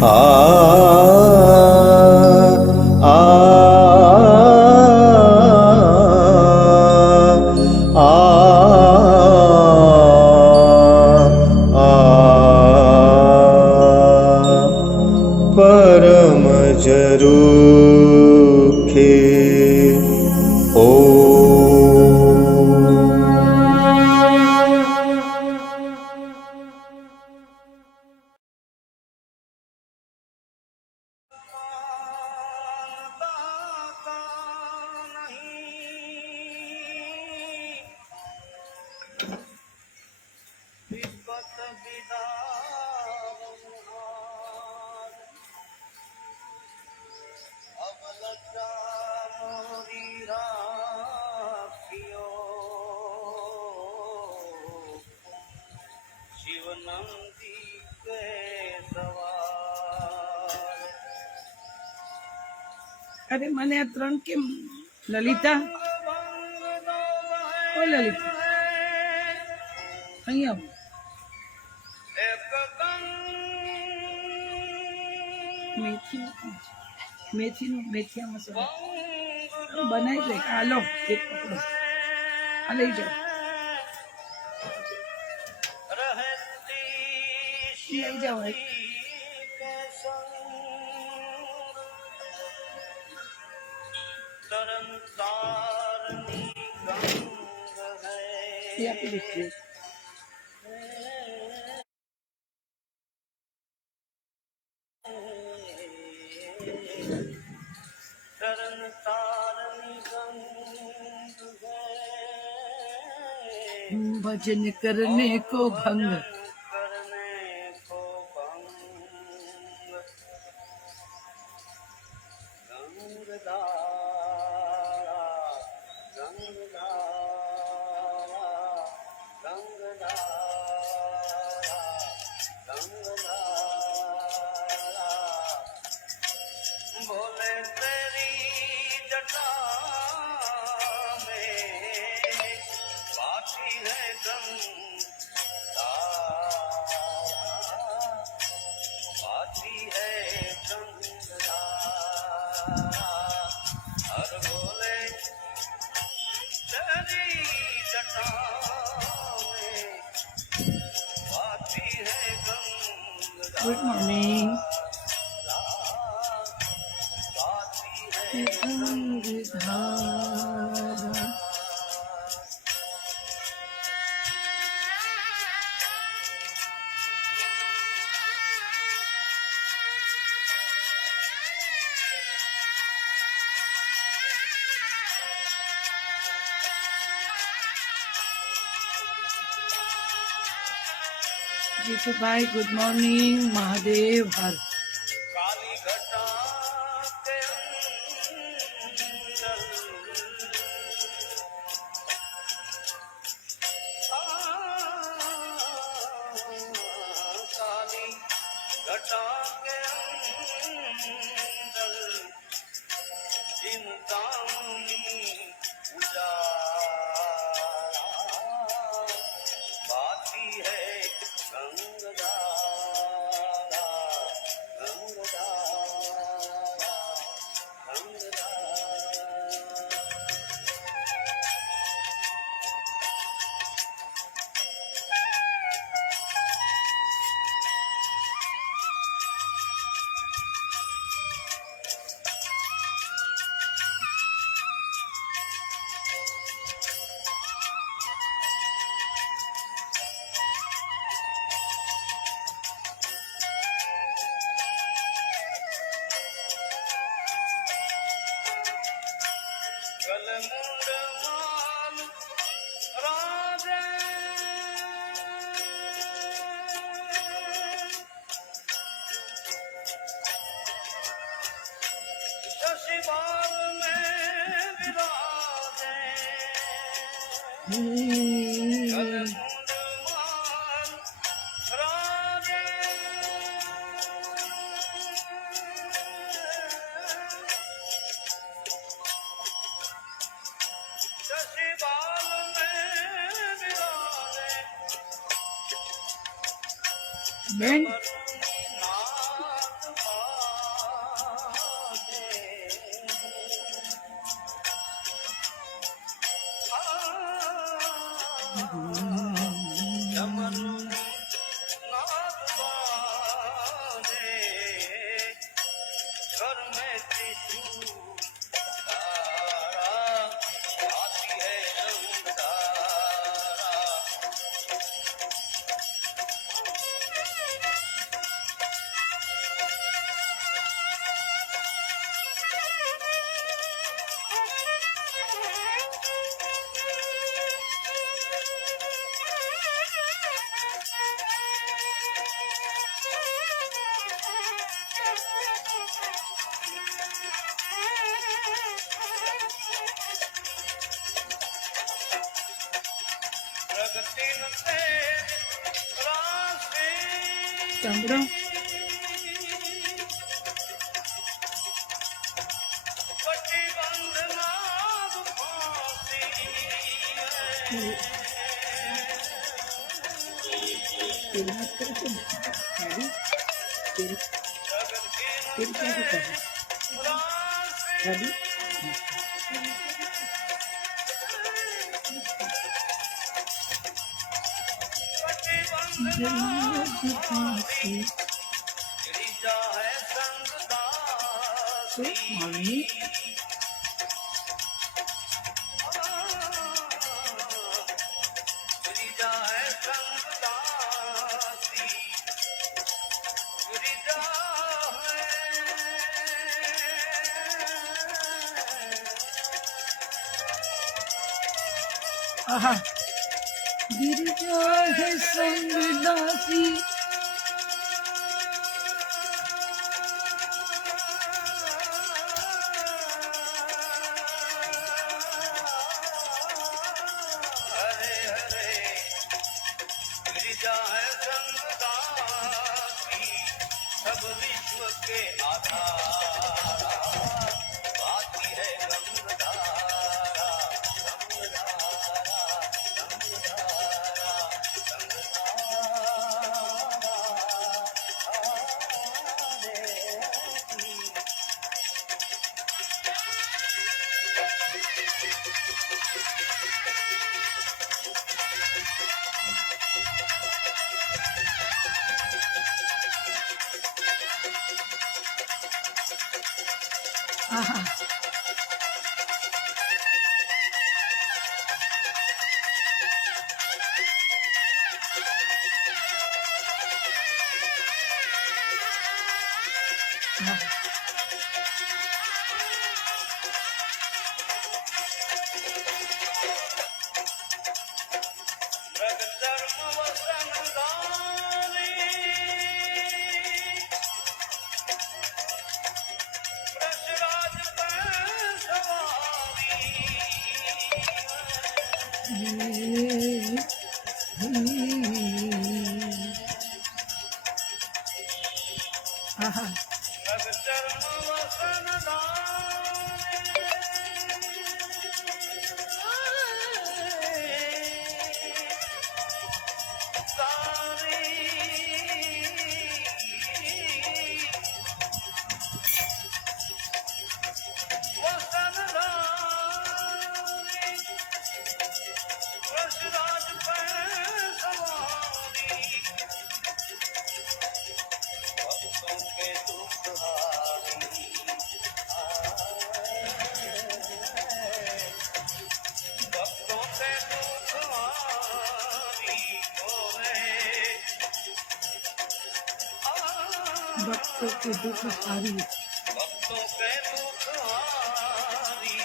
आ परम जरूखे ओ अरे मैंने आ त्रण केम ललिता ओ ललिता અહીં આવો મેથીયા મસાલા બનાવી દે હાલો એક પકડો આ લઈ જાઓ લઈ જાઓ ये आपकी देखिए भजन करने को भंग Good morning. जीतू भाई गुड मॉर्निंग महादेव हर બેન नाद बाजे घर में त्रिशूल धारा आती है रंगधारा प्रगतिन से राशि સાંભળો प्रतिबंध नाद फांसी તેલ વાત કરે છે ને સાડી તેલ તેલ ક્યાંથી કરે સાડી જન્મથી ફાંસી गिरिजा है संगदासी મમ્મી गिरिजा है संगदासी गिरिजा આહા गिरिजा है संगदासी हरे हरे गिरिजा है संगदासी सब विश्व के आधारा आती है गंगधारा गंगधारा गंगधारा આહા मृग धर्म वसनदारी ब्रजराज पर सवारी આહા मृग धर्म ब्रजराज पर सवारी भक्तों के दुखहारी भक्तों के दुखहारी भक्तों के दुख हारी भक्तों के दुखहारी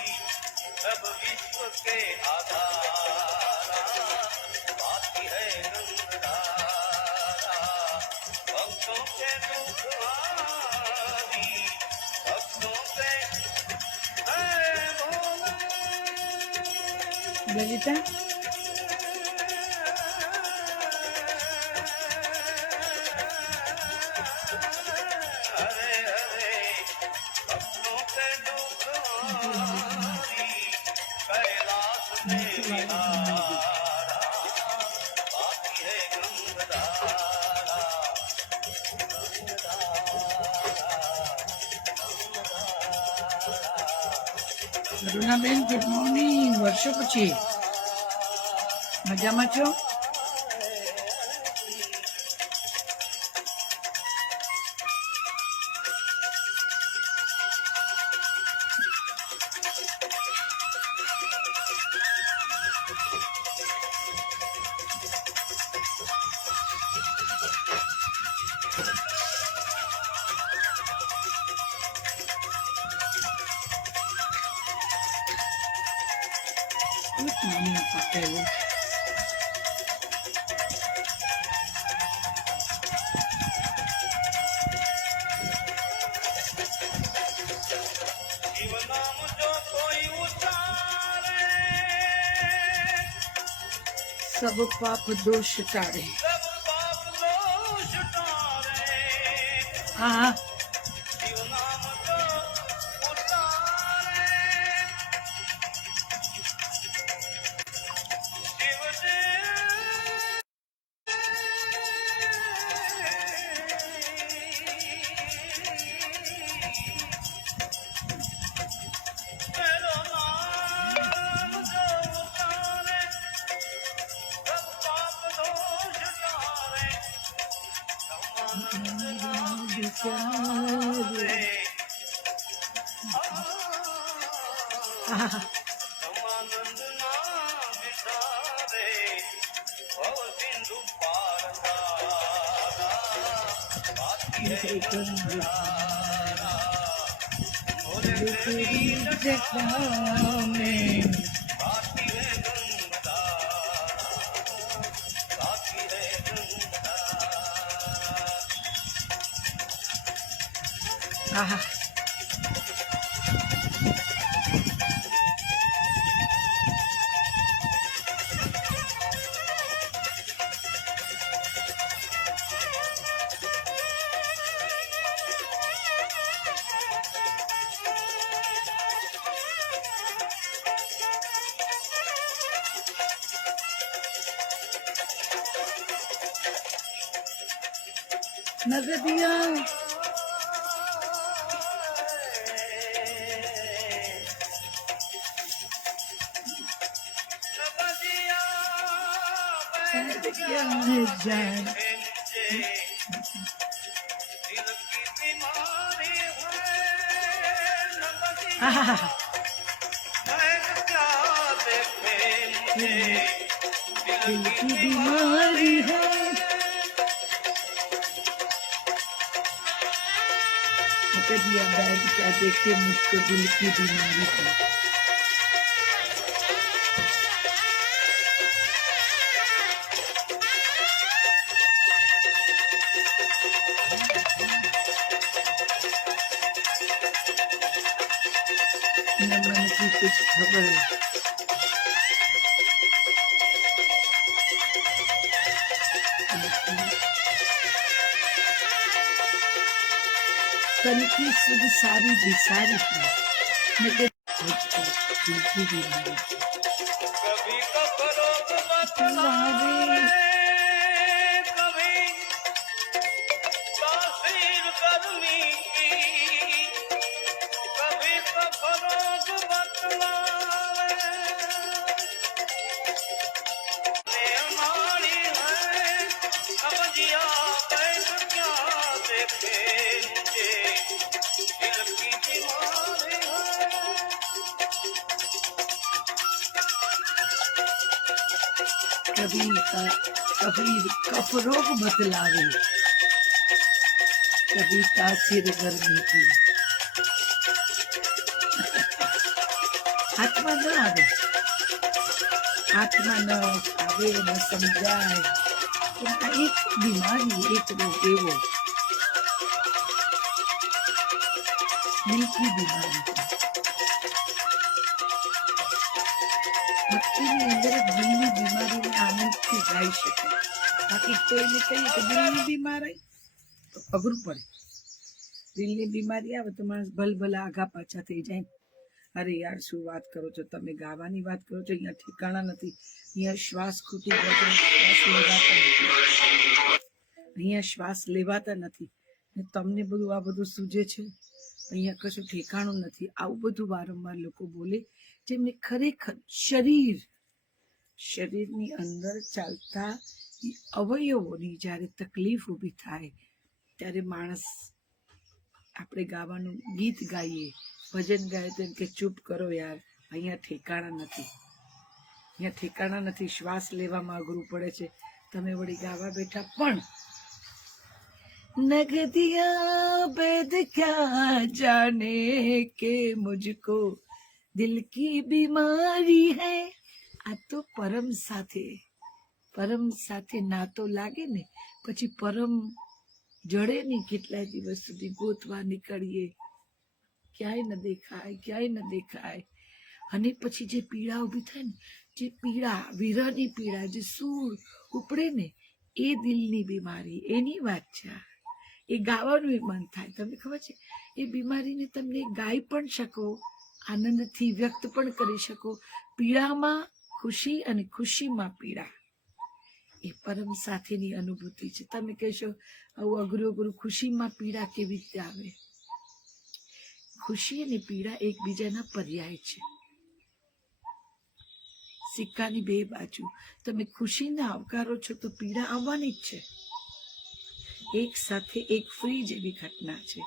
सब विश्व के आधारा आती है गंगधारा भक्तों के दुखहारी भक्तों के है भोले ललिता हरे हरे भक्तों के दुखहारी कैलाश में विहारा आती है गंगधारा કરુણાબેન ગુડ મોર્નિંગ વર્ષો પછી મજામાં છો મમ્મી પટેલું शिव नाम जो कोई उचारे सब पाप दोष टाळे सब पाप दोष टारे हाँ शिव नाम जो उचारे शिव से मेरो नाम जो उचारे सब पाप दोष टारे ब्रह्मानंद नाम विचारे ब्रह्मानंद नाम विचारे भव सिंधु पार तारा बाकी है गंगारा भोले तेरी जटा में बाकी है गंगारा बाकी है गंगारा हाँ नगदिया क्या जान दिल की बीमारी है नगदिया बैठ क्या देखिए मुझको दिल की बीमारी है न मन की कुछ खबर कल की सुध सारी बिसारी है मगर मुझको दिल की बीमारी है कभी कपरों तुम्हारे कभी तासीर गर्मी की कभी कपरों बतलावे हमारी है अब जिया बैठ क्या देखे मुझे दिल की बीमारी है कभी कफ रोग बतलावे कभी तासीर गर्मी की हाथમાં ન આવે હાથમાં ન આવે ન સમજાય પણ આ એક બીમારી એક રોગ એવો દિલ की बीमारी ભક્તિની અંદર દિલની બીમારીને આનંદથી ગાઈ શકે બાકી કોઈને કહીએ કે દિલની બીમારી તો અઘરું પડે દિલની બીમારી આવે તો માણસ ભલભલા આઘા પાછા થઈ જાય અરે યાર શું વાત કરો છો તમે ગાવાની વાત કરો છો અહીંયા ઠેકાણા નથી અહીંયા શ્વાસ ખૂટી ગયો છે અહીંયા શ્વાસ લેવાતા નથી ને તમને બધું આ બધું સૂજે છે અહીંયા કશું ઠેકાણું નથી આવું બધું વારંવાર લોકો બોલે જેમને ખરેખર શરીરની અંદર ચાલતા અવયવોની જ્યારે તકલીફ ઊભી થાય ત્યારે માણસ આપણે ગાવાનું ગીત ગાઈએ ભજન ગાઈએ તો એમ કે ચૂપ કરો યાર અહીંયા ઠેકાણા નથી શ્વાસ લેવામાં અઘરું પડે છે તમે વળી ગાવા બેઠા પણ नगदिया बैद क्या जाने के मुझको दिल की बीमारी है આ તો પરમ સાથે નાતો લાગે ને પછી પરમ જડે નહીં. કેટલાય દિવસ સુધી ગોતવા નીકળીએ, ક્યાંય ન દેખાય. અને પછી જે પીડા ઊભી થાય ને, જે પીડા, વિરહની પીડા, જે સૂર ઉપડે ને, એ દિલની બીમારી, એની વાત છે. એ ગાવાનું મન થાય. તમને ખબર છે, એ બીમારીને તમને ગાઈ પણ શકો, આનંદથી વ્યક્ત પણ કરી શકો. પીડામાં ખુશી અને ખુશીમાં પીડા, એ પરમ સાથેની અનુભૂતિ છે. તમે કહેશો આવું અઘરું, ખુશીમાં પીડા કેવી રીતે આવે? ખુશી અને પીડા એકબીજાના પર્યાય છે. સિક્કાની બે બાજુ. તમે ખુશીને આવકારો છો તો પીડા આવવાની જ છે. એક સાથે એક ફ્રી જેવી ઘટના છે.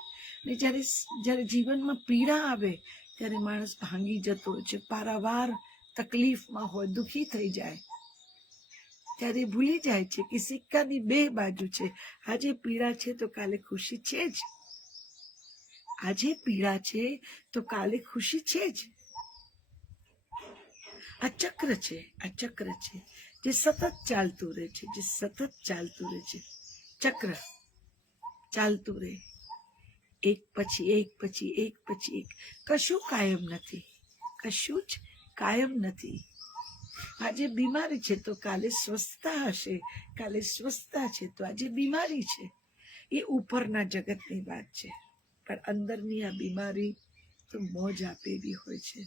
ને જ્યારે જીવનમાં પીડા આવે ત્યારે માણસ ભાંગી જતો હોય છે, પારાવાર તકલીફમાં હોય, દુઃખી થઈ જાય. ત્યારે ભૂલી જાય છે કે સિક્કાની બે બાજુ છે. આજે પીડા છે તો કાલે ખુશી છે જ. આજે પીડા છે તો કાલે ખુશી છે જ. આ ચક્ર છે, જે સતત ચાલતું રહે છે, ચક્ર ચાલતું રહે, એક પછી એક. કશું જ કાયમ નથી. આજે બીમારી છે તો કાલે સ્વસ્થતા હશે, કાલે સ્વસ્થતા છે તો આજે બીમારી છે. એ ઉપરના જગતની વાત છે. પણ અંદરની આ બીમારી તો મોજ આપે એવી હોય છે.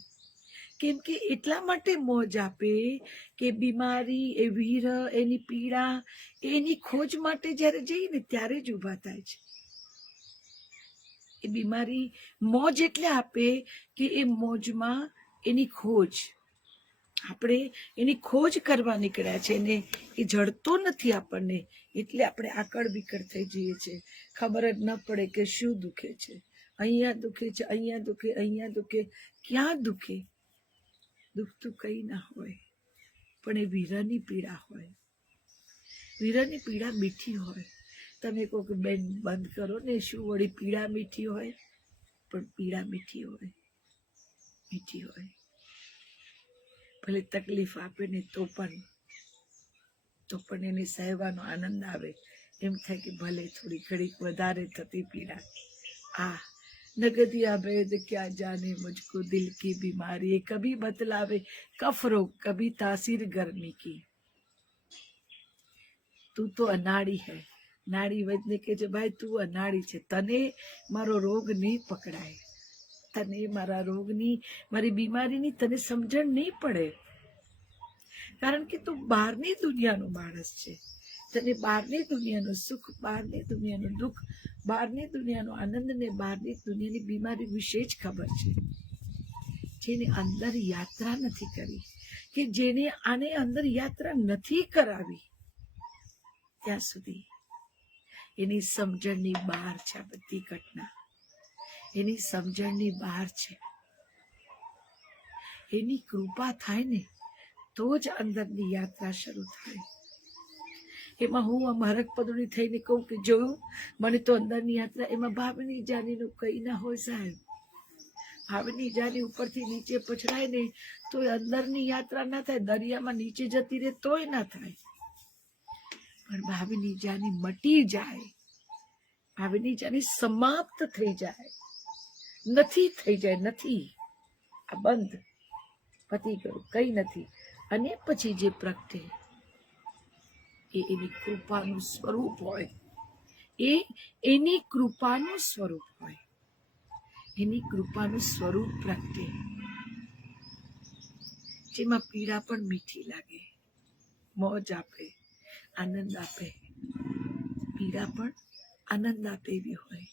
કેમ કે એટલા માટે મોજ આપે કે બીમારી, એ વિરહ, એની પીડા, એની ખોજ માટે જ્યારે જઈએ ને ત્યારે જ ઊભા થાય છે. એ બીમારી મોજ એટલે આપે કે એ મોજમાં એની ખોજ, આપણે એની ખોજ કરવા નીકળ્યા છે ને એ જડતો નથી આપણને, એટલે આપણે આકળ વિકળ થઈ જઈએ છીએ. ખબર જ ન પડે કે શું દુખે છે. અહીંયા દુખે છે, અહીંયા દુખે. ક્યાં દુખે? દુખતું કઈ ના હોય, પણ એ વિરહની પીડા હોય. વિરહની પીડા મીઠી હોય. તમે કહો કે બેન બંધ કરો ને, શું વળી પીડા મીઠી હોય? પણ પીડા મીઠી હોય. ભલે તકલીફ આપે ને તો પણ એને સહેવાનો આનંદ આવે. એમ થાય કે ભલે થોડી ઘડીક વધારે થતી પીડા. नगदिया भेद क्या जाने मुझको दिल की बीमारी, कभी बतलावे कफ रोग, कभी तासीर गर्मी की. તું તો અનાળી હૈ. નાડી વૈદને કે છે, ભાઈ તું અનાળી છે, તને મારો રોગ નહીં પકડાય, તને મારા રોગની, મારી બીમારીની તને સમજણ નહીં પડે. કારણ કે તું બહારની દુનિયાનો માણસ છે. તને બહારની દુનિયાનું સુખ, બહારની દુનિયાનું દુઃખ, બહારની દુનિયાનો આનંદ ને બહારની દુનિયાની બીમારી વિશે જ ખબર છે. જેને અંદર યાત્રા નથી કરી, કે જેને આને અંદર યાત્રા નથી કરાવી, ત્યાં સુધી એની સમજણની બહાર છે આ બધી ઘટના. એની સમજણની બહાર છે. એની કૃપા થાય ને તો જ અંદરની યાત્રા શરૂ થાય. એમાં હું આમ હરક પદુડી થઈને કહું કે જોયું, મને તો અંદરની યાત્રા, એમાં ભાવની જાનીનું કઈ ના હોય સાહેબ. ભાવની જાની ઉપરથી નીચે પછડાય ને તો અંદરની યાત્રા ના થાય. દરિયામાં નીચે જતી રહે તોય ના થાય. પણ ભાવની જાની મટી જાય, ભાવની જાની સમાપ્ત થઈ જાય, નથી થઈ જાય, નથી, આ બંધ, પતી ગયું, કઈ નથી. અને પછી જે પ્રગટે એ એની કૃપાનું સ્વરૂપ હોય. એ એની કૃપાનું સ્વરૂપ હોય. એની કૃપાનું સ્વરૂપ પ્રગટે, જેમાં પીડા પણ મીઠી લાગે, મોજ આપે, આનંદ આપે. પીડા પણ આનંદ આપે એવી હોય.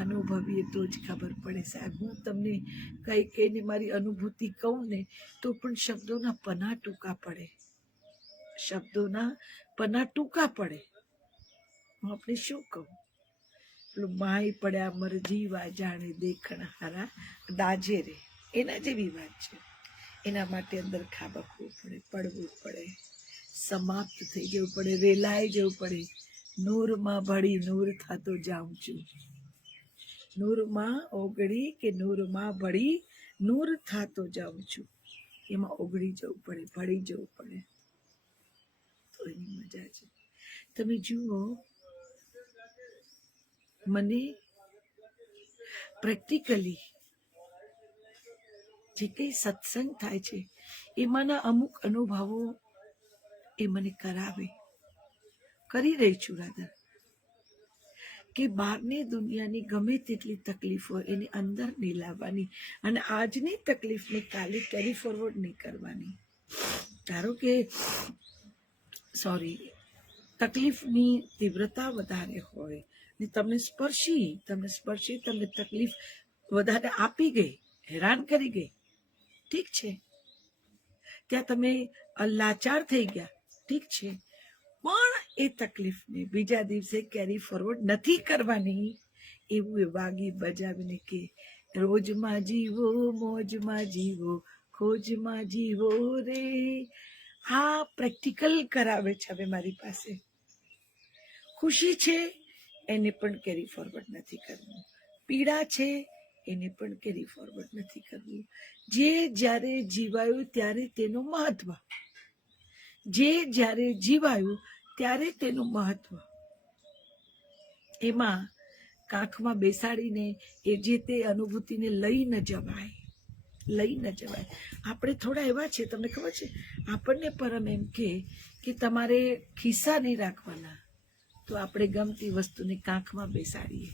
અનુભવીએ તો જ ખબર પડે સાહેબ. હું તમને કહીને મારી અનુભૂતિ કહું ને તો પણ શબ્દોના પના ટૂંકા પડે. હું આપણે શું કહું? પેલું માય પડ્યા મર જીવા જાણે દેખણ હારા દાજે રે, એના જેવી વાત છે. એના માટે અંદર ખાબકવું પડે, પડવું પડે, સમાપ્ત થઈ જવું પડે, રેલાઈ જવું પડે. નૂરમાં ભળી નૂર થતો જાઉં છું. નૂરમાં ઓગળી કે નૂરમાં ભળી નૂર થતો જાઉં છું. એમાં ઓગળી જવું પડે, ભળી જવું પડે, તો એની મજા છે. તમે જુઓ, મને પ્રેક્ટિકલી જે કંઈ સત્સંગ થાય છે એમાંના અમુક અનુભવો એ મને કરાવે, કરી રહી છું રાધા, કે બહારની દુનિયાની ગમે તેટલી તકલીફ હોય એને અંદર નહીં લાવવાની, અને આજની તકલીફને કાલે કેરી ફોરવર્ડ નહીં કરવાની. ધારો કે તકલીફની તીવ્રતા વધારે હોય ને તમને સ્પર્શી તમને તકલીફ વધારે આપી ગઈ, હેરાન કરી ગઈ, ઠીક છે, ત્યાં તમે લાચાર થઈ ગયા, ઠીક છે, પણ એ તકલીફને બીજા દિવસે કેરી ફોરવર્ડ નથી કરવાની. એવું એ વાગી બજાવીને કે રોજમાં જીવો, મોજમાં જીવો, ખોજમાં જીવો રે. હા, પ્રેક્ટિકલ કરાવે છે હવે મારી પાસે. ખુશી છે એને પણ કેરી ફોરવર્ડ નથી કરવું, પીડા છે એને પણ કેરી ફોરવર્ડ નથી કરવું. જે જ્યારે જીવાયું ત્યારે તેનું મહત્વ, જે જ્યારે જીવાયું ત્યારે તેનું મહત્વ. એમાં કાંખમાં બેસાડીને એ જે તે અનુભૂતિને લઈ ન જવાય. આપણે થોડા એવા છે, તમને ખબર છે, આપણને પરમ એમ કે તમારે ખિસ્સા નહીં રાખવાના, તો આપણે ગમતી વસ્તુને કાંખમાં બેસાડીએ.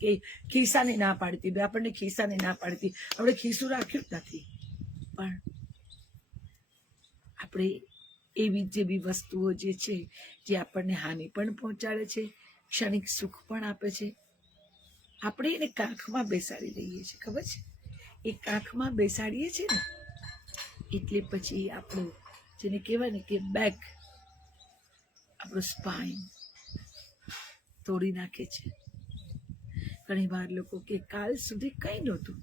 કે ખિસ્સાને ના પાડતી, આપણને ખિસ્સાને ના પાડતી, આપણે ખિસ્સું રાખ્યું જ નથી, પણ આપણે એવી જેવી વસ્તુઓ જે છે જે આપણને હાનિ પણ પહોંચાડે છે, ક્ષણિક સુખ પણ આપે છે, આપણે એને કાંખમાં બેસાડી દઈએ છીએ. ખબર છે, એ કાંખમાં બેસાડીએ છીએ ને એટલે પછી આપણું જેને કહેવાય ને કે બેક, આપણું સ્પાઇન તોડી નાખે છે. ઘણી વાર લોકો કે કાલ સુધી કઈ નહોતું,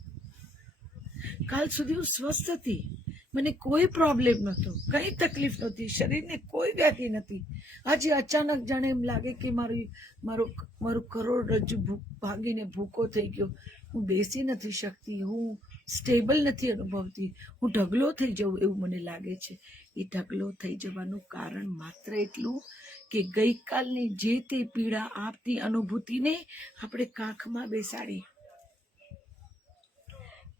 કાલ સુધી હું સ્વસ્થ હતી, મને કોઈ પ્રોબ્લેમ નહોતો, કઈ તકલીફ નહોતી, શરીરને કોઈ વ્યાધિ નથી. આજે અચાનક જાણે એમ લાગે કે મારું કરોડરજ્જુ ભાગીને ભૂકો થઈ ગયો, હું બેસી નથી શકતી, હું સ્ટેબલ નથી અનુભવતી, હું ઢગલો થઈ જાઉં એવું મને લાગે છે. એ ઢગલો થઈ જવાનું કારણ માત્ર એટલું કે ગઈકાલની જે તે પીડા આપતી અનુભૂતિને આપણે કાંખમાં બેસાડી.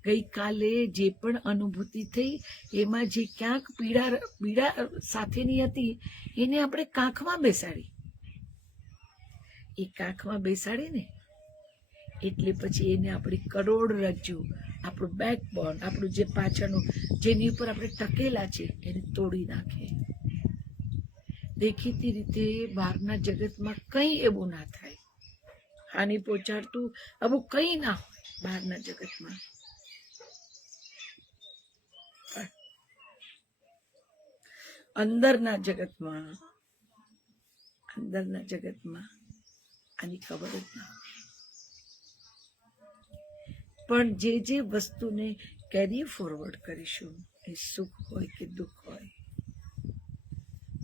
ગઈકાલે જે પણ અનુભૂતિ થઈ એમાં જે ક્યાંક પીડા સાથેની હતી એને આપણે કાંખમાં બેસાડી. એ કાંખમાં બેસાડીને એટલે પછી એને આપણી કરોડરજ્જુ, આપણું બેકબોન, આપણું જે પાછળનું જેની ઉપર આપણે ટકેલા છે એને તોડી નાખે. દેખીતી રીતે બહારના જગતમાં કંઈ એવું ના થાય, હાનિ પહોંચાડતું આવું કંઈ ના હોય બહારના જગતમાં. અંદરના જગતમાં આની ખબર જ ના હોય. પણ જે વસ્તુને કેરી ફોરવર્ડ કરીશું, એ સુખ હોય કે દુઃખ હોય,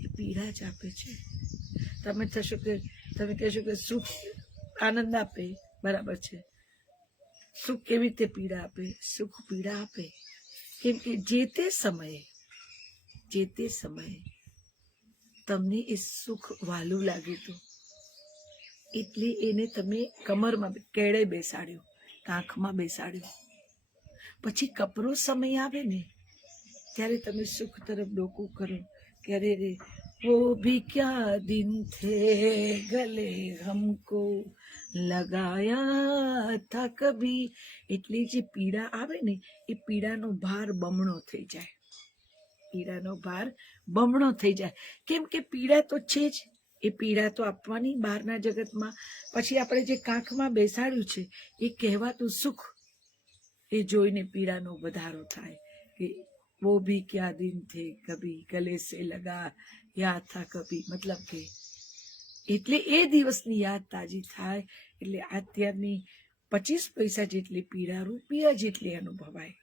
એ પીડા જ આપે છે. તમે કહેશો કે સુખ આનંદ આપે, બરાબર છે. સુખ કેવી રીતે પીડા આપે? સુખ પીડા આપે કેમ કે જે તે સમયે તમને એ સુખ વાલું લાગ્યું હતું, એટલે એને તમે કમરમાં કેળે બેસાડ્યું, કાંખમાં બેસાડ્યું. પછી કપરો સમય આવે ને ત્યારે તમે સુખ તરફ ડોકું કરો કે અરે રે वो भी क्या दिन थे गले हमको लगाया था कभी. એટલે જે પીડા આવે ને એ પીડાનો ભાર બમણો થઈ જાય, કેમ કે પીડા તો છે જ, એ પીડા તો આપવાની બહારના જગતમાં. પછી આપણે જે કાંખમાં બેસાડ્યું છે એ કહેવાતું સુખ, એ જોઈને પીડાનો વધારો થાય કે वो भी क्या दिन थे कभी गले से लगा યાદ થા કભી. મતલબ કે એટલે એ દિવસની યાદ તાજી થાય એટલે અત્યારની 25 પૈસા જેટલી પીડા રૂપિયા જેટલી અનુભવાય.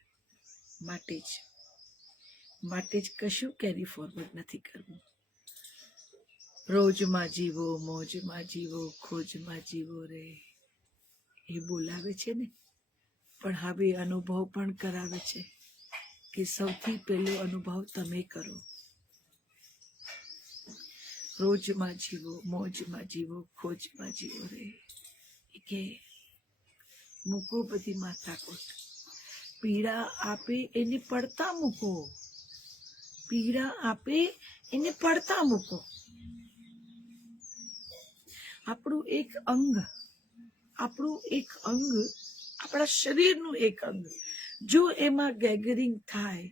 માટે જ કશું કેરી ફોરવર્ડ નથી કરવું. રોજમાં જીવો, મોજમાં જીવો, ખોજમાં જીવો રે, એ બોલાવે છે ને, પણ હવે અનુભવ પણ કરાવે છે કે સૌથી પહેલો અનુભવ તમે કરો. રોજમાં જીવો, મોજમાં જીવો, ખોજમાં જીવો રે. કે મૂકો બધી માથાકૂટ. પીડા આપે એને પડતા મૂકો. પીડા આપે એને પડતા મૂકો. આપણું એક અંગ, આપણા શરીરનું એક અંગ જો એમાં ગેગરિંગ થાય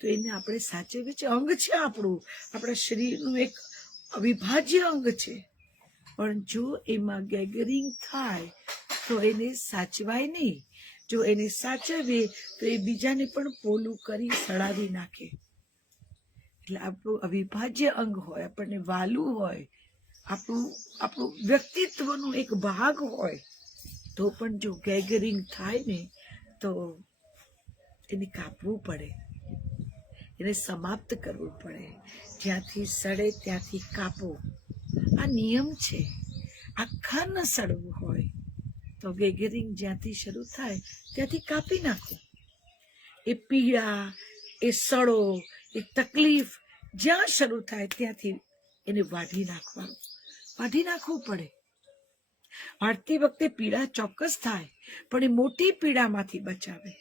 તો એને આપણે સાચવીએ છીએ. અંગ છે આપણું, આપણા શરીરનું એક અવિભાજ્ય અંગ છે. પણ જો એમાં ગેગરિંગ થાય તો એને સાચવાય નહીં. જો એને સાચવીએ તો એ બીજાને પણ પોલું કરી સડાવી નાખે. એટલે આપણું અવિભાજ્ય અંગ હોય, આપણને વાલું હોય, આપણું વ્યક્તિત્વનું એક ભાગ હોય, તો પણ જો ગેગરિંગ થાય ને તો એને કાપવું પડે, એને સમાપ્ત કરવું પડે. જ્યાંથી સડે ત્યાંથી કાપો. આ નિયમ છે. આખા ન સડવું હોય તો ગેગરિંગ જ્યાંથી શરૂ થાય ત્યાંથી કાપી નાખો. એ પીડા, એ સડો, એ તકલીફ જ્યાં શરૂ થાય ત્યાંથી એને વાઢી નાખવું પડે. વાઢતી વખતે પીડા ચોક્કસ થાય, પણ એ મોટી પીડામાંથી બચાવે.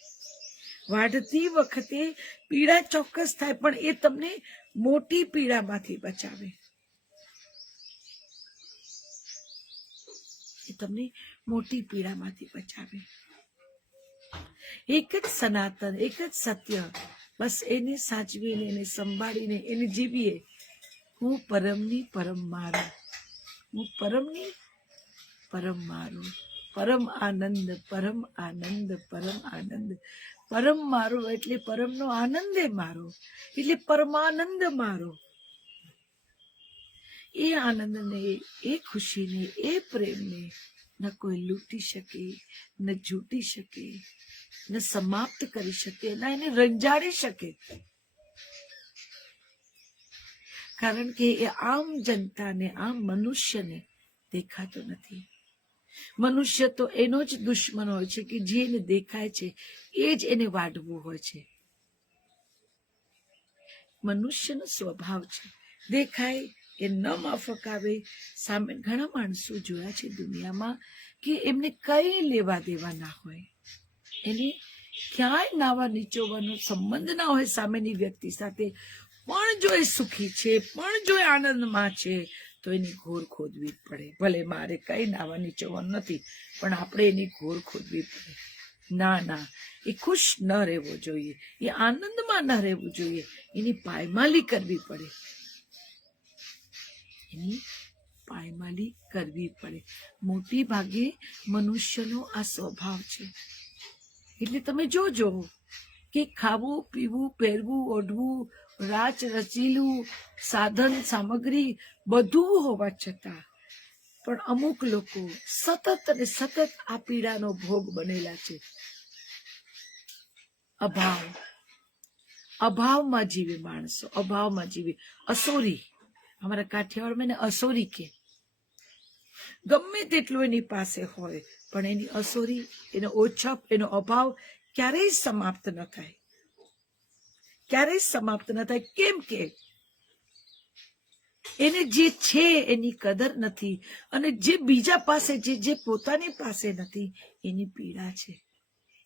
વાઢતી વખતે પીડા ચોક્કસ થાય, પણ એ તમને મોટી પીડામાંથી બચાવે. એક જ સનાતન, એક જ સત્ય. બસ એને સાચવીને, એને સંભાળીને, એને જીવીએ. હું પરમની પરમ મારું, હું પરમની પરમ મારું. પરમ આનંદ, પરમ આનંદ, પરમ આનંદ. પરમ મારો એટલે પરમનો આનંદ મારો, એટલે પરમાનંદ મારો. એ આનંદને, એ ખુશીને, એ પ્રેમને ન કોઈ લૂંટી શકે, ન જૂટી શકે, ન સમાપ્ત કરી શકે, ન એને રંજાડી શકે. કારણ કે એ આમ જનતાને, આમ મનુષ્યને દેખાતો નથી. મનુષ્ય તો એનો જ દુશ્મન હોય છે કે જે એને દેખાય છે એ જ એને વાઢવું હોય છે. મનુષ્યનો સ્વભાવ છે, દેખાય એ ન માફક આવે. સામે ઘણા માણસો જોયા છે દુનિયામાં કે એમને કઈ લેવા દેવા ના હોય, એને ક્યાંય નાવા નીચોવાનો સંબંધ ના હોય સામેની વ્યક્તિ સાથે, પણ જો એ સુખી છે, પણ જો એ આનંદમાં છે તો એની ઘોર ખોદવી પડે. ભલે મારે કઈ નાવા નીચોવાનું નથી, પણ આપણે એની ઘોર ખોદવી પડે. ના, એ ખુશ ન રહેવો જોઈએ, એ આનંદમાં ન રહેવું જોઈએ. એની પાયમાલી કરવી પડે, એની પાયમાલી કરવી પડે. મોટી ભાગે મનુષ્યનો આ સ્વભાવ છે. એટલે તમે જોજો કે ખાવું, પીવું, પહેરવું, ઓઢવું, રાચ રચીલું, સાધન સામગ્રી બધું હોવા છતાં પણ અમુક લોકો સતત અને સતત આ પીડાનો ભોગ બનેલા છે. અભાવમાં જીવે માણસો, અભાવમાં જીવે. અસોરી, અમારા કાઠિયાવાડમાં એને અસોરી કે. ગમે તેટલું એની પાસે હોય પણ એની અસોરી, એનો ઓછપ, એનો અભાવ ક્યારેય સમાપ્ત ન થાય. ક્યારેય સમાપ્ત ન થાય. કેમ કે એને જે છે એની કદર નથી, અને જે બીજા પાસે છે, જે પોતાની પાસે નથી, એની પીડા છે.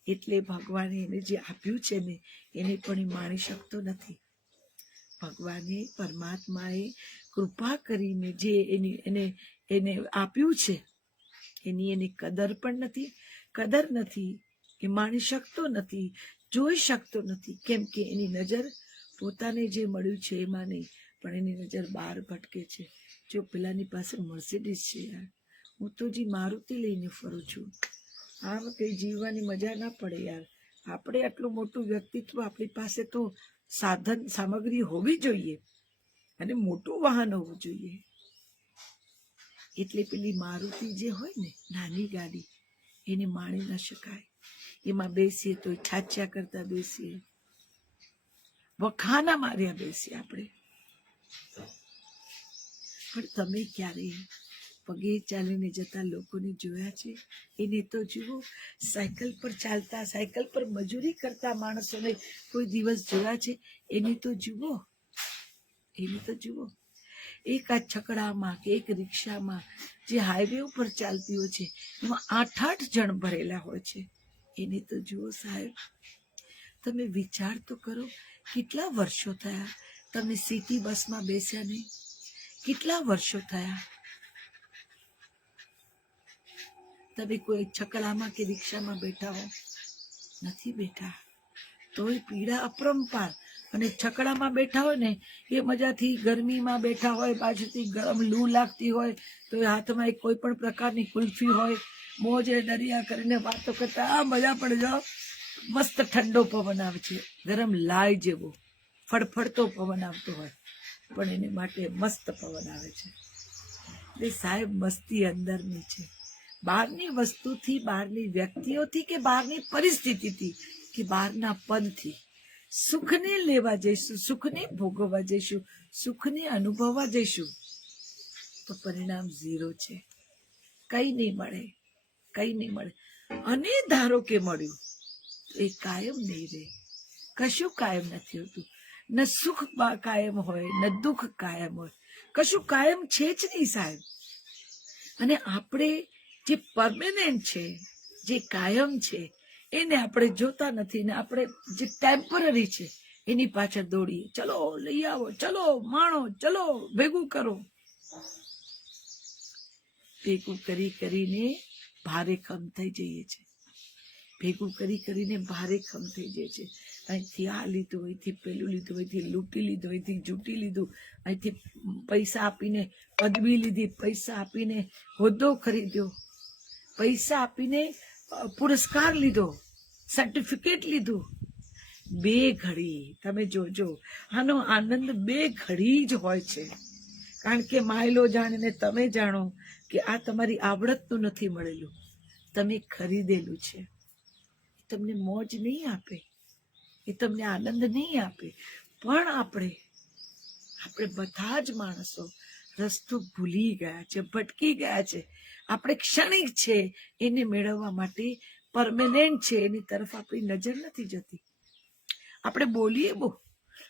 એટલે ભગવાને એને જે આપ્યું છે ને એને પણ એ માણી શકતો નથી. ભગવાને, પરમાત્માએ કૃપા કરીને જે એને આપ્યું છે એની એની કદર નથી, એ માણી શકતો નથી, જોઈ શકતો નથી. કેમ કે એની નજર પોતાને જે મળ્યું છે એમાં નહીં, પણ એની નજર બહાર ભટકે છે. જો પેલાની પાસે મર્સિડીઝ છે યાર, હું તો જે મારુતિ લઈને ફરું છું. આમ કઈ જીવવાની મજા ના પડે યાર. આપણે આટલું મોટું વ્યક્તિત્વ, આપણી પાસે તો સાધન સામગ્રી હોવી જોઈએ અને મોટું વાહન હોવું જોઈએ. એટલે પેલી મારુતિ જે હોય ને, નાની ગાડી, એને માણી ન શકાય. એમાં બેસીએ તો છાછ્યા કરતા બેસીએ, વખાના માર્યા બેસીએ આપણે. પણ તમે ક્યારે પગે ચાલીને જતા લોકોને જોયા છે? એને તો જુઓ. સાયકલ પર ચાલતા, સાયકલ પર મજૂરી કરતા માણસોને કોઈ દિવસ જોયા છે? એને તો જુઓ. એને તો જુઓ. એક આ છકડામાં કે એક રિક્ષામાં જે હાઈવે ઉપર ચાલતી હોય છે એમાં 8-8 જણ ભરેલા હોય છે. એને તો જુઓ સાહેબ. તમે વિચાર તો કરો, કેટલા વર્ષો થયા તમે સિટી બસમાં બેસ્યા નહીં? કેટલા વર્ષો થયા તમે કોઈ છકડામાં કે રિક્ષામાં બેઠા હો? નથી બેઠા. તોય પીડા અપરંપાર. અને છકડામાં બેઠા હોય ને એ મજાથી, ગરમીમાં બેઠા હોય, બાજુથી ગરમ લૂ લાગતી હોય તો એ હાથમાં એક કોઈ પણ પ્રકારની કુલ્ફી હોય, મોજે દરિયા કરીને વાતો કરતા આ મજા પડી જાઓ. મસ્ત ઠંડો પવન આવે છે, ગરમ લાય જેવો ફડફડતો પવન આવતો હોય, પણ એને માટે મસ્ત પવન આવે છે. એ સાહેબ મસ્તી અંદરની છે. બહારની વસ્તુથી, બહારની વ્યક્તિઓથી કે બહારની પરિસ્થિતિથી કે બહારના પદથી સુખને લેવા જઈશું, સુખને ભોગવવા જઈશું, સુખને અનુભવવા જઈશું તો પરિણામ 0 છે. કઈ નહીં મળે, કઈ નહીં મળે. અને ધારો કે મળ્યું તો એ કાયમ નહીં રહે. કશું કાયમ નથી હોતું. ન સુખ કાયમ હોય, ન દુઃખ કાયમ હોય. કશું કાયમ છે જ નહીં સાહેબ. અને આપણે જે પરમેનન્ટ છે, જે કાયમ છે, એને આપણે જોતા નથી ને આપણે જે ટેમ્પરરી છે એની પાછળ દોડીએ. ચલો લઈ આવો, ચલો માણો, ચલો ભેગું કરો. ભેગું કરી કરીને ભારેખમ થઈ જઈએ છે. ભેગું કરી કરીને ભારેખમ થઈ જાય છે. અહીંથી આ લીધું, અહીંથી પેલું લીધું, અહીંથી લૂંટી લીધું, અહીંથી જૂટી લીધું, અહીંથી પૈસા આપીને પદવી લીધી, પૈસા આપીને હોદ્દો ખરીદ્યો, પૈસા આપીને પુરસ્કાર લીધો, સર્ટિફિકેટ લીધું. 2 ઘડી તમે જોજો, આનો આનંદ 2 ઘડી જ હોય છે. કારણ કે માયલો જાણે ને તમે જાણો કે આ તમારી આવડતનું નથી મળેલું, તમે ખરીદેલું છે. તમને મોજ નહીં આપે, એ તમને આનંદ નહીં આપે. પણ આપણે બધા જ માણસો રસ્તો ભૂલી ગયા છે, ભટકી ગયા છે. આપણે ક્ષણિક છે એને મેળવવા માટે પરમેનન્ટ છે એની તરફ આપણી નજર નથી જતી. આપણે બોલીએ બહુ,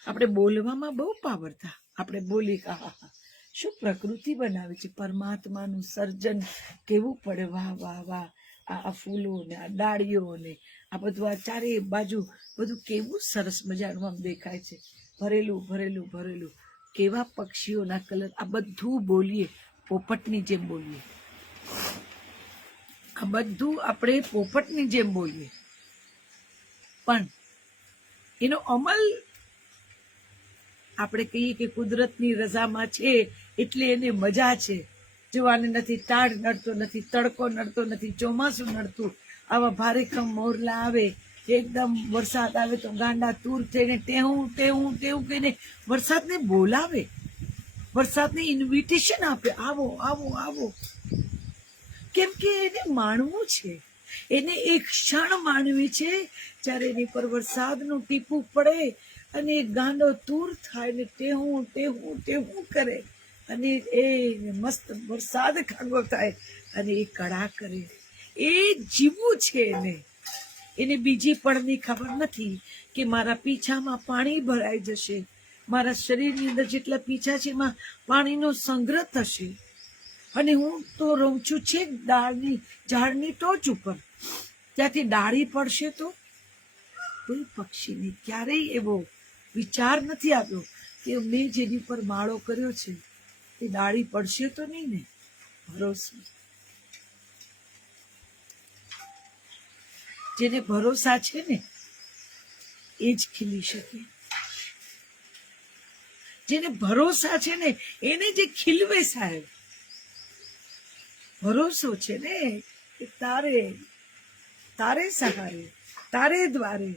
આપણે બોલવામાં બહુ પાવરતા. આપણે બોલીએ કે હા હા શું પ્રકૃતિ બનાવી છે, પરમાત્માનું સર્જન કેવું પડે, વાહ વાહ વાહ. આ ફૂલો ને આ ડાળીઓ ને આ બધું, આ ચારે બાજુ બધું કેવું સરસ મજાનું આમ દેખાય છે, ભરેલું ભરેલું ભરેલું. કેવા પક્ષીઓના કલર. આ બધું બોલીએ, પોપટની જેમ બોલીએ. આ બધું આપણે પોપટની જેમ બોલીએ, પણ એનો અમલ આપણે કહીએ કે કુદરતની રજામાં છે એટલે એને મજા છે. જોવાને નથી ટાઢ નડતો, નથી તડકો નડતો, નથી ચોમાસું નડતું. આવા ભારેખમ મોરલા આવે, એકદમ વરસાદ આવે તો ગાંડા તૂર થઈને ટેવું ટેવું ટેવું કહીને વરસાદને બોલાવે, વરસાદને ઇન્વિટેશન આપે, આવો આવો આવો. કેમ કે એને માણવું છે, એને એક ક્ષણ માણવી છે જ્યારે એની પર વરસાદનું ટીપું પડે અને એ ગાંડો તૂર થાય ને ટેવું ટેવું ટેવું કરે અને એ મસ્ત વરસાદ ખાંગો થાય અને એ કળા કરે. એ જીવવું છે એને બીજી પળની ખબર નથી કે મારા પીછામાં પાણી ભરાઈ જશે, મારા શરીરની અંદર જેટલા પીછા છે એમાં પાણીનો સંગ્રહ થશે અને હું તો રહું છું છેક ઝાડની ટોચ ઉપર. ત્યાંથી ડાળી પડશે તો કોઈ પક્ષીને ક્યારેય એવો વિચાર નથી આવ્યો કે મેં જેની પર માળો કર્યો છે એ ડાળી પડશે તો નહીં ને. ભરોસો, જેને ભરોસા છે ને એ જ ખીલી શકે. જેને ભરોસા છે ને એને જે ખીલવે સાહેબ. ભરોસો છે ને કે તારે સહારે, તારે દ્વારે,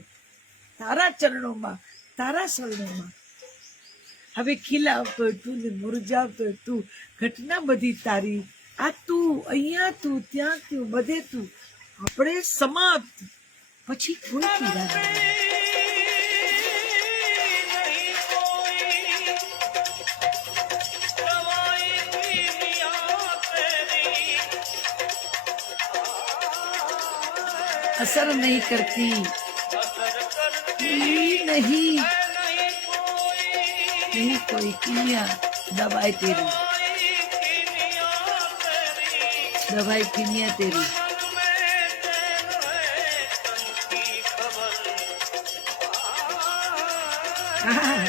તારા ચરણોમાં, તારા શરણોમાં હવે ખીલાવતો તું ને મુરઝાવતો તું. ઘટના બધી તારી. આ તું, અહીંયા તું, ત્યાં તું, બધે તું. આપણે સમાપ્ત, પછી કોઈ પીડા નહીં. દવાઈ પી મિયા તેરી असर नहीं करती, असर करती नहीं है नहीं कोई नहीं कोई किमिया दवाई तेरी, दवाई कीमिया तेरी दवाई किमिया तेरी। मन में चैन है तन की खबर हाँ,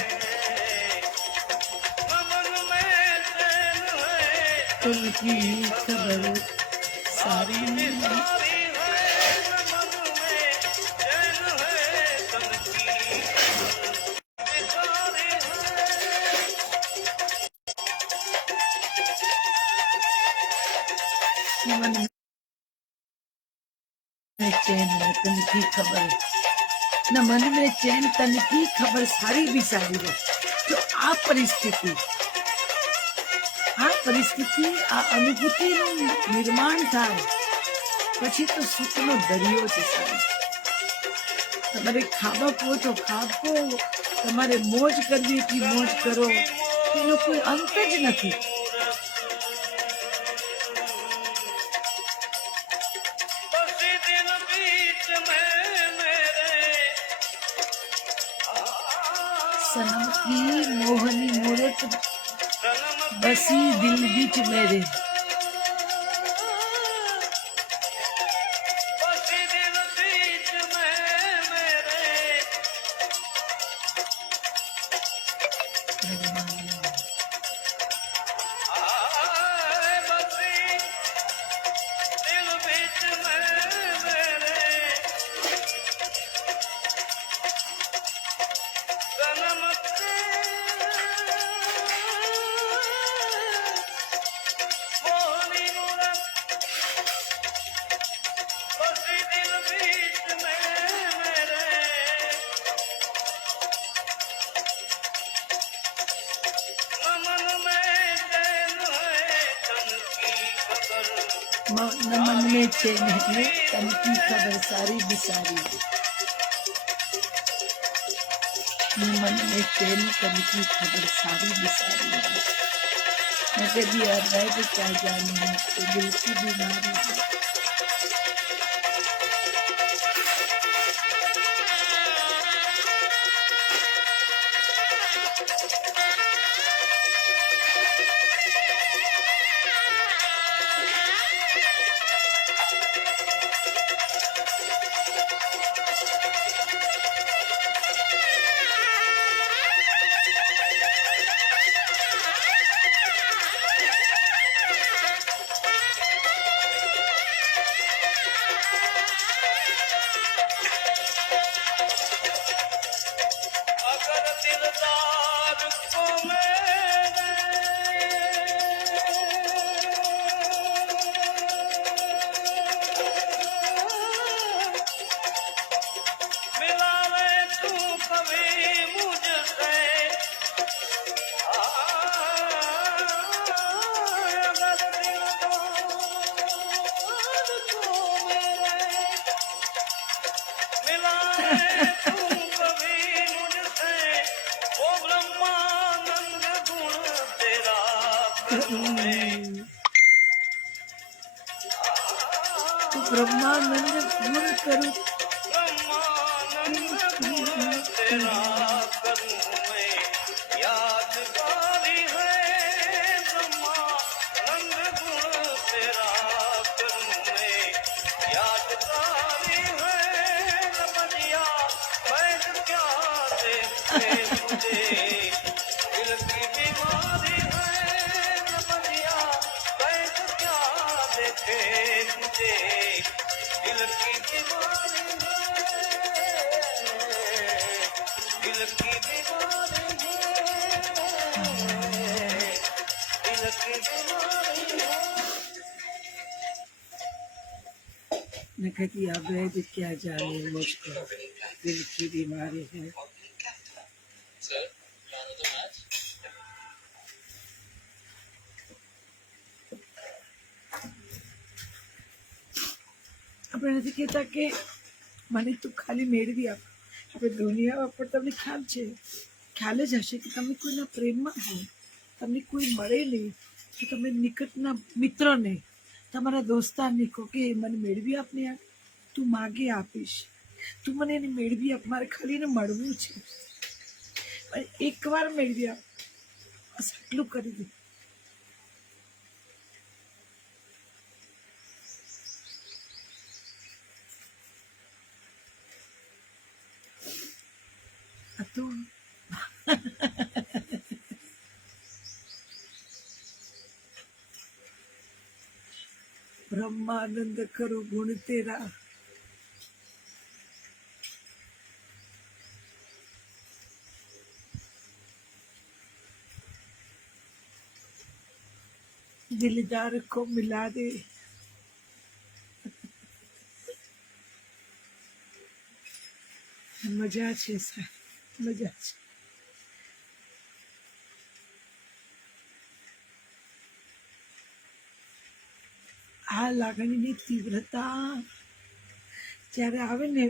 मन में चैन है तुमकी खबर सारी सारी है मन में चैन है तन की सारी है मन में चैन है तन की खबर, न मन में चैन तन की खबर सारी भी सारी है। तो આ પરિસ્થિતિ આ અનુભૂતિનું નિર્માણ થાય પછી તો સુખનો દરિયો છે સાહેબ। તમારે ખાવા પો તો ખાવો, તમારે મોજ કરવી એટલી મોજ કરો, એનો કોઈ અંત જ નથી। बसी दिल बीच में मेरे सनम की मोहनी मूरत सनम बसी दिल बीच मेरे, बसी दिल बीच में मेरे बसी दिल बीच में मेरे सनम मोहनी मूरत बसी दिल बीच में मेरे मन में चैन है तन की खबर न मन में चैन है तन की खबर सारी बिसारी, न मन में चैन तन की खबर सारी बिसारी। मैं कभी यार रह तो क्या जाने है तो दिल की बीमारी है। अगर दिलदार को मेरे मिला ले तू कभी मुझसे अगर दिलदार को मेरे मिला ले तू कभी मुझसे वो ब्रह्मानंद गुण तेरा करूं मैं तो ब्रह्मानंद गुण करूं ब्रह्मानंद गुण तेरा करूं मैं यादगारी है ब्रह्मानंद गुण तेरा करूं मैं यादगारी है रमनिया बैठ क्या देखते मुझे दिल की बीमारी है रमनिया बैठ क्या देखे मुझे दिल की बीमारी है दिल की बीमारी है दिल की बीमारी है मैं कहती अब है तो क्या जाने मुझको दिल की बीमारी है। આપણે નથી કહેતા કે મને તું ખાલી મેળવી આપ, આપણે દુનિયા પર તમને ખ્યાલ જ હશે કે તમે કોઈના પ્રેમમાં હો, તમને કોઈ મળે નહીં તો તમે નિકટના મિત્રને, તમારા દોસ્તારને કહો કે મને મેળવી આપને યાર, તું માગે આપીશ, તું મને એને મેળવી આપ, મારે ખાલી એને મળવું છે, એકવાર મેળવી આપ, બસ આટલું કરી દે. આ તો બ્રહ્માનંદ કરો ગુણ તેરા, દિલદાર કો મિલા દે. મજા છે સાહેબ, મજા છે. આ લાગણીની તીવ્રતા જ્યારે આવે ને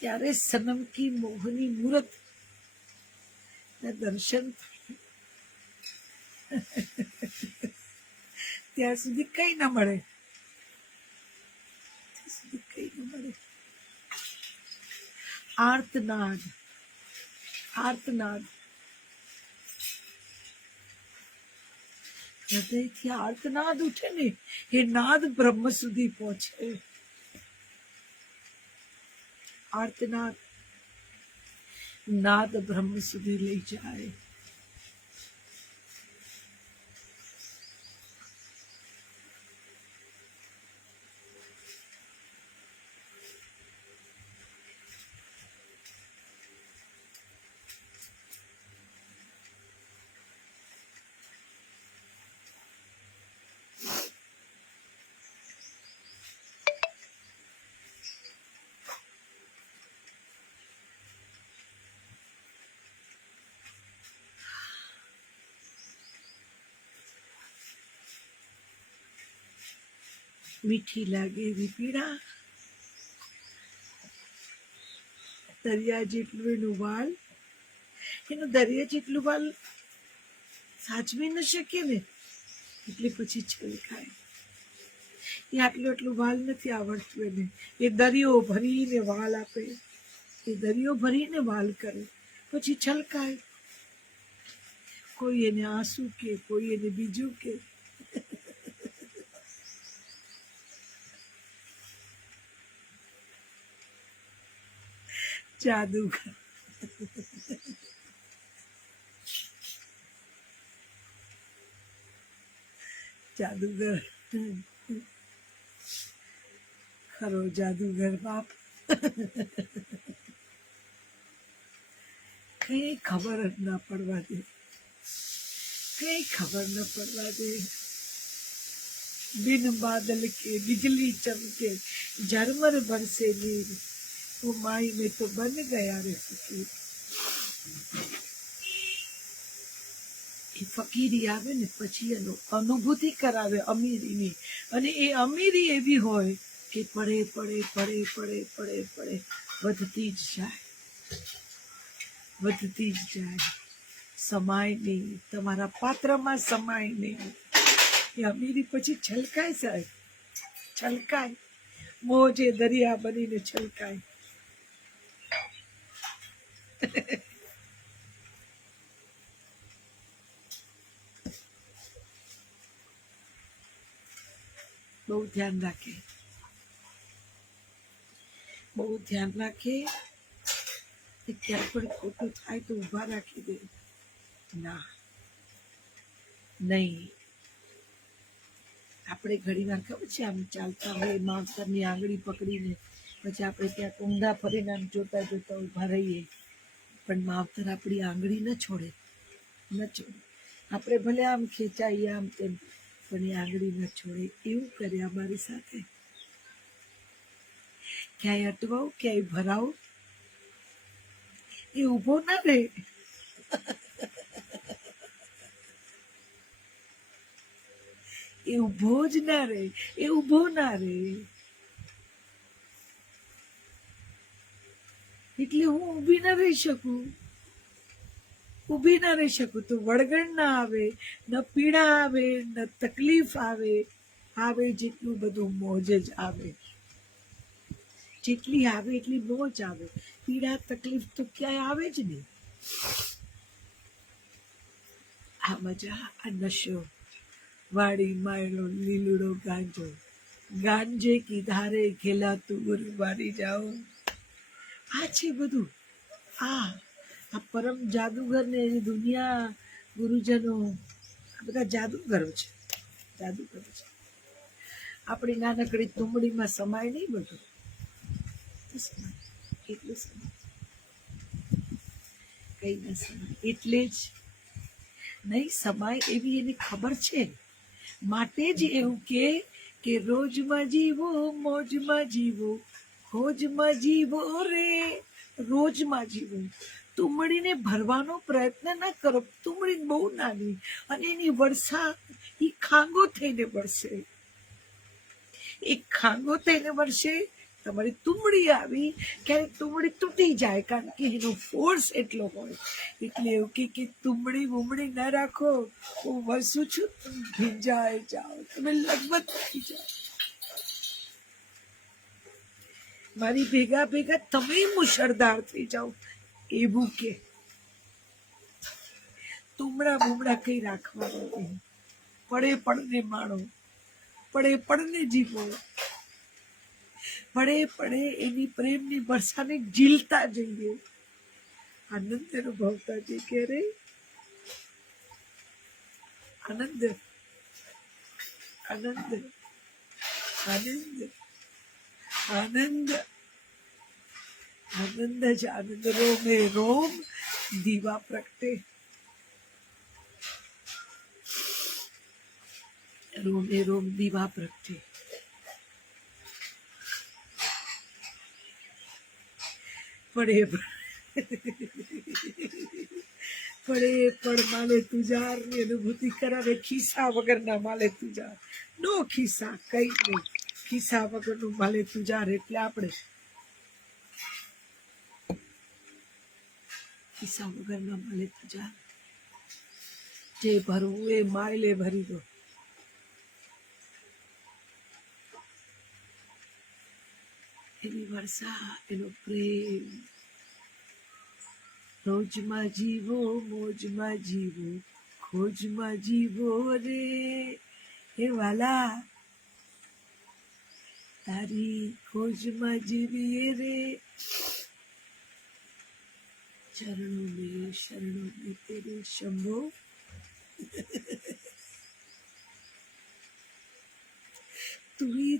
ત્યારે સનમ કી મોહની મૂરત ના દર્શન થાય. ત્યાં સુધી કઈ ના મળે, ત્યાં સુધી કઈ ના મળે. આર્તનાદ, આર્તનાદ, હૃદયથી આર્તનાદ ઉઠે ને એ નાદ બ્રહ્મ સુધી પહોંચે. આર્તનાદ નાદ બ્રહ્મ સુધી લઈ જાય. મીઠી લાગે એવી પીડા, દરિયા જેટલું એનું વાલ, એનું દરિયા જેટલું વાલ સાચવી ન શકે ને એટલે પછી છલકાય. એ આટલું આટલું વાલ નથી આવડતું એને, એ દરિયો ભરીને વાલ આપે, એ દરિયો ભરીને વાલ કરે, પછી છલકાય. કોઈ એને આંસુ કે, કોઈ એને બીજું કે. જાદુગર, જાદુગર, ખરો જાદુગર બાપ. કઈ ખબર જ ના પડવા દે, કઈ ખબર ન પડવા દે. बिन बादल के बिजली चमके, झरमर बरसे नीर, वो माई में तो बन गया रे फकीर. એ ફકીરી આવે ને પછી એનો અનુભૂતિ કરાવે અમીરીની, અને એ અમીરી એવી હોય કે પડે પડે પડે પડે પડે પડે વધતી જ જાય, વધતી જ જાય. સમાય નહીં, તમારા પાત્રમાં સમાય નહીં. એ અમીરી પછી છલકાય સાહેબ, છલકાય. મોજે દરિયા બનીને છલકાય. બહુ ધ્યાન રાખે, બહુ ધ્યાન રાખે. ક્યાંક પણ ખોટું થાય તો ઊભા રાખી દે. ના, નહીં. આપણે ઘણી વાર ખબર છે આમ ચાલતા હોય માવતરની આંગળી પકડીને, પછી આપણે ક્યાંક ઊંધા ફરીને આમ જોતા જોતા ઊભા રહીએ, પણ માવતર આપણી આંગળી ન છોડે, ન છોડે. આપણે ભલે આમ ખેંચાઈએ આમ તેમ, પણ એ આંગળી ન છોડે. એવું કરે અમારી સાથે. ક્યાંય અટવાવ, ક્યાંય ભરાવ, એ ઊભો ના રહે. એ ઊભો જ ના રહે, એ ઊભો ના રહે. એટલે હું ઊભી ના રહી શકું, ઊભી ના રહી શકું તો વળગણ ના આવે, ન પીડા આવે, ન તકલીફ આવે. આવે જેટલું બધું મોજ જ આવે, જેટલી આવે એટલી મોજ આવે, પીડા તકલીફ તો ક્યાંય આવે જ નહીં. આ મજા, આ નશો, વાડી માયલો લીલુડો ગાંજો, ગાંજે કી ધારે ખેલાતું ગુરુ મારી જાઓ. આ છે બધું. આ આ પરમ જાદુગર ને એની દુનિયા, ગુરુજનો, આ બધા જાદુગરો છે, જાદુગરો છે. આપણી નાનકડી તુંબડીમાં સમાય નહીં બધું, એટલું સમાય, કઈ ના સમાય. એટલે જ નહીં સમાય એવી એની ખબર છે, માટે જ એવું કે રોજમાં જીવો, મોજમાં જીવો, ખોજમાં જીવો રે, રોજમાં જીવો. તુંબડીને ભરવાનો પ્રયત્ન ના કરો. તુંબડી બહુ નાની અને એની વર્ષા એ ખાંગો થઈને વળશે, એક ખાંગો થઈને વળશે. તમારી તુંબડી આવી, ક્યારેક તુંબડી તૂટી જાય, કારણ કે એનો ફોર્સ એટલો હોય. એટલે એવું કે તુંબડી બુમડી ના રાખો, હું વસું છું, તમે ભીંજાઈ જાઓ, તમે લગભગ થઈ જાઓ. મારી ભેગા ભેગા તમે મુશળધાર થઈ જાઓ, એવું કે તુમડા બુમડા કઈ રાખવાનું નહીં. પડે પડને માણો, પડે પડને જીવો, પડે પડે એની પ્રેમની વર્ષાને ઝીલતા જઈએ, આનંદ અનુભવતા જઈએ. કે રે આનંદ આનંદ આનંદ આનંદ આનંદ જ આનંદ. રોમે રોમ દીવા પ્રગટે, રોમે રોમ દીવા પ્રગટે. પડે પડે પડ માલે તુજાર ની અનુભૂતિ કરાવે, ખિસ્સા વગરના માલે તુજાર. નો ખિસ્સા, કઈ નહીં, ખિસ્સા વગરનું માલે તુજાર. એટલે આપણે ખિસ્સા વગરના માલે તુજાર. જે ભરવું એ માયલે ભરી દો. એની વર્ષા, એનો પ્રેમ. રોજમાં જીવો, મોજમાં જીવો, ખોજમાં જીવો રે, હે વાલા તારી ખોજમાં જીવીએ રે. શરણો में तेरे शंभो, तू ही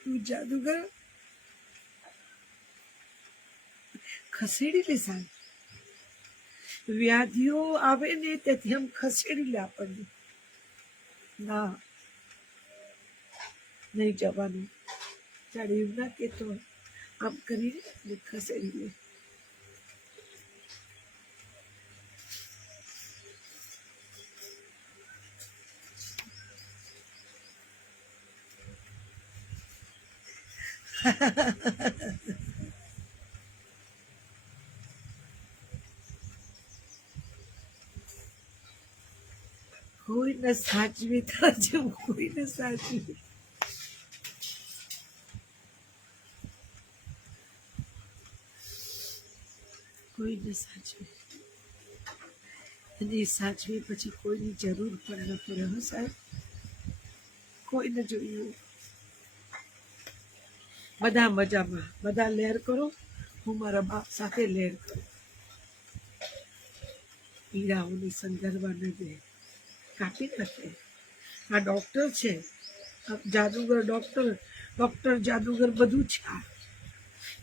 तू जादूगर. ખસેડી લે સાહેબ. વ્યાધિઓ આવે ને તેથી આમ ખસેડી લે આપણને. ના, નહીં જવાનું. જાણે એવું ના કેતો, આમ કરીને ખસેડી લે. કોઈને સાચવી તારા જેવું કોઈને સાચવી. કોઈને સાચવી, અને એ સાચવી પછી કોઈની જરૂર પણ ન પડે. હો સાહેબ, કોઈને જોઈએ. બધા મજામાં, બધા લહેર કરો, હું મારા બાપ સાથે લહેર કરું. પીડાઓની સંદર્ભ ન દે, કાપી નાખે. આ ડોક્ટર છે, જાદુગર ડોક્ટર જાદુગર બધું છે.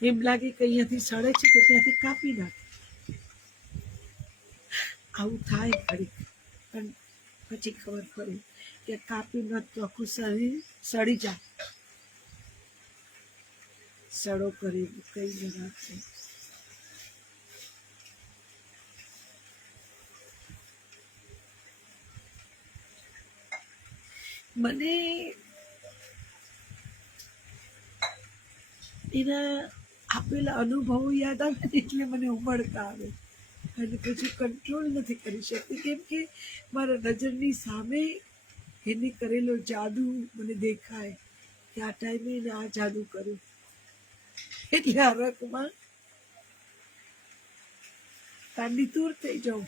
એમ લાગે કે અહીંયાથી સડે છે તો ત્યાંથી કાપી નાખે. આવું થાય ખરી, પણ પછી ખબર પડે કે કાપી ન તો આખું શરીર સડી જાય. સડો કરી કઈ ન રાખે. મને એના આપેલા અનુભવો યાદ આવે ને એટલે મને ઉમળકા આવે, અને પછી કંટ્રોલ નથી કરી શકતી. કેમ કે મારા નજરની સામે એને કરેલો જાદુ મને દેખાય કે આ ટાઈમે એને આ જાદુ કર્યું, એટલે આ રકમાં તાંડી દૂર થઈ જાઉં.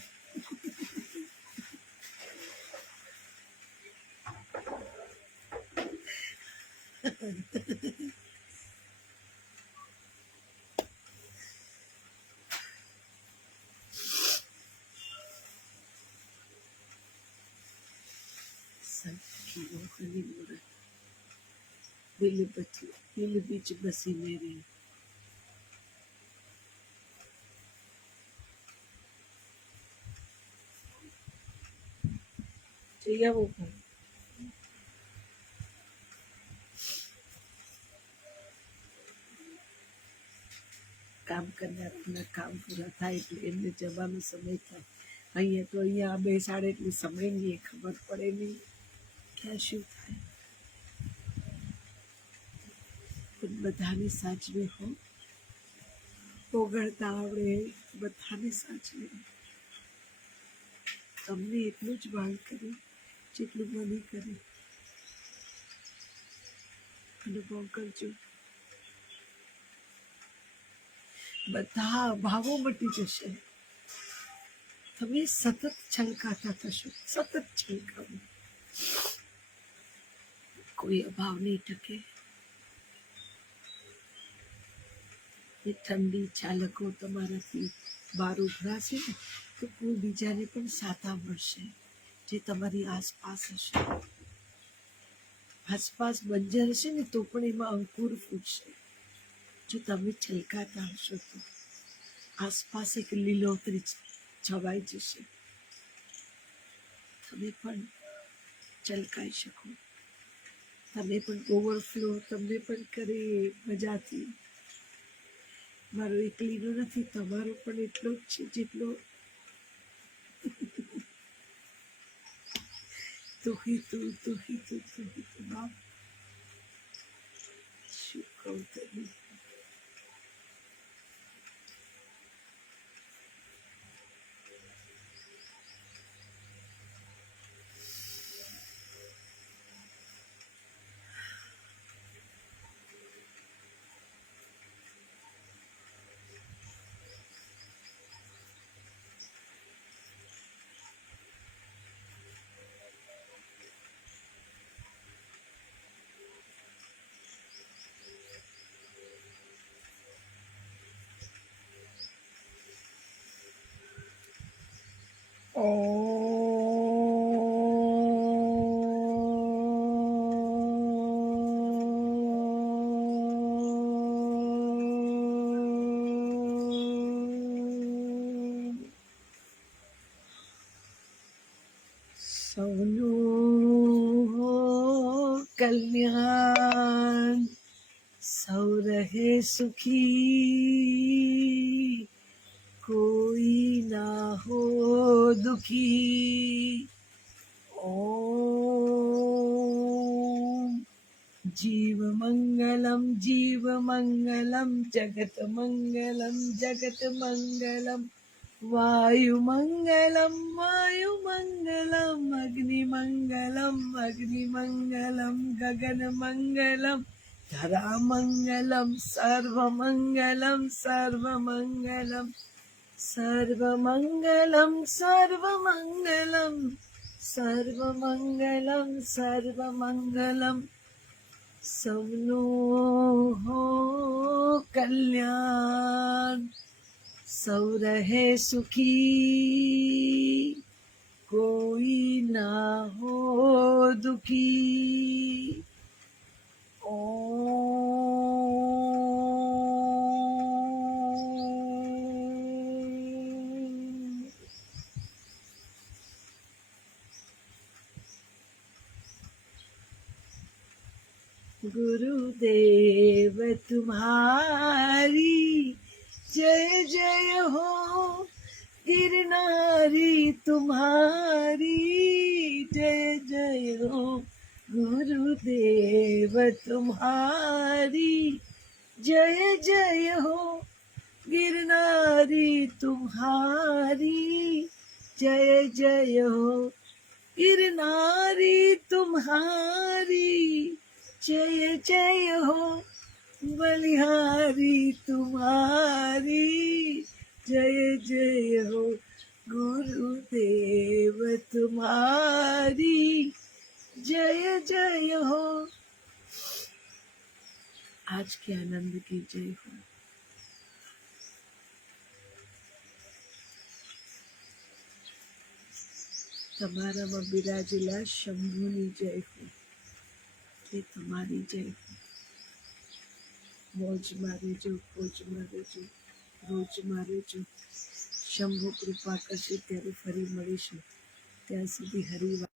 સખીઓ હનીમૂન દિલ બીચ બસી મેરે. જઈ આવો પણ. કામ કરનારના કામ પૂરા થાય એટલે એમને જવાનો સમય થાય. અહીંયા તો અહીંયા બેસાડે એટલે સમય નહીં ખબર પડે નહીં ક્યાં શું થાય. પણ બધાને સાચવે હો, ઓગળતા આવડે બધાને સાચવે. તમને એટલું જ વાલ કરે જેટલું મને કરે. અનુભવ કરજો. બધા અભાવો મટી જશે. તમે સતત છલકાતા થશો, સતત છલકાવો. કોઈ અભાવ નહીં ટકે. એ ઠંડી ચાલકો તમારાથી બહાર ઉભરાશે ને તો કોઈ બીજાને પણ સાતા મળશે જે તમારી આસપાસ હશે. આસપાસ બંજર હશે ને તો પણ એમાં અંકુર ફૂટશે. જો તમે છલકાતા હશો તો આસપાસ એક લીલોતરી છવાઈ જશે. તમે પણ છલકાઈ શકો. તમે પણ ઓવરફ્લો તમને પણ કરે મજાથી. મારો એકલીનો નથી, તમારો પણ એટલો જ છે જેટલો તું બાપ. શું કહું તને. સૌનું કલ્યાણ, સૌ રહે સુખી, કોઈ ના હો દુખી. ઓમ જીવ મંગલમ જગત મંગલમ વાયુ મંગલમ અગ્નિ મંગલમ ગગન મંગલમ ધરા મંગલમ સર્વ મંગલમ સૌનું હો કલ્યાણ, સૌ રહે સુખી, કોઈ ના હો દુખી. गुरुदेव तुम्हारी जय जय हो, गिरनारी तुम्हारी जय जय हो. गुरुदेव तुम्हारी जय जय हो, गिरनारी तुम्हारी जय जय हो. गिरनारी तुम्हारी जय जय हो, बलिहारी तुम्हारी जय जय हो, गुरुदेव तुम्हारी जय जय हो। आज के आनंद की जय हो। તમારામાં બિરાજેલા શંભુની જય હો, કે તમારી જય હો। મોજમાં રહેજો, ફોજમાં રહેજો, રોજમાં રહેજો। શંભુ કૃપા કરશે ત્યારે ફરી મળીશું, ત્યાં સુધી હરિ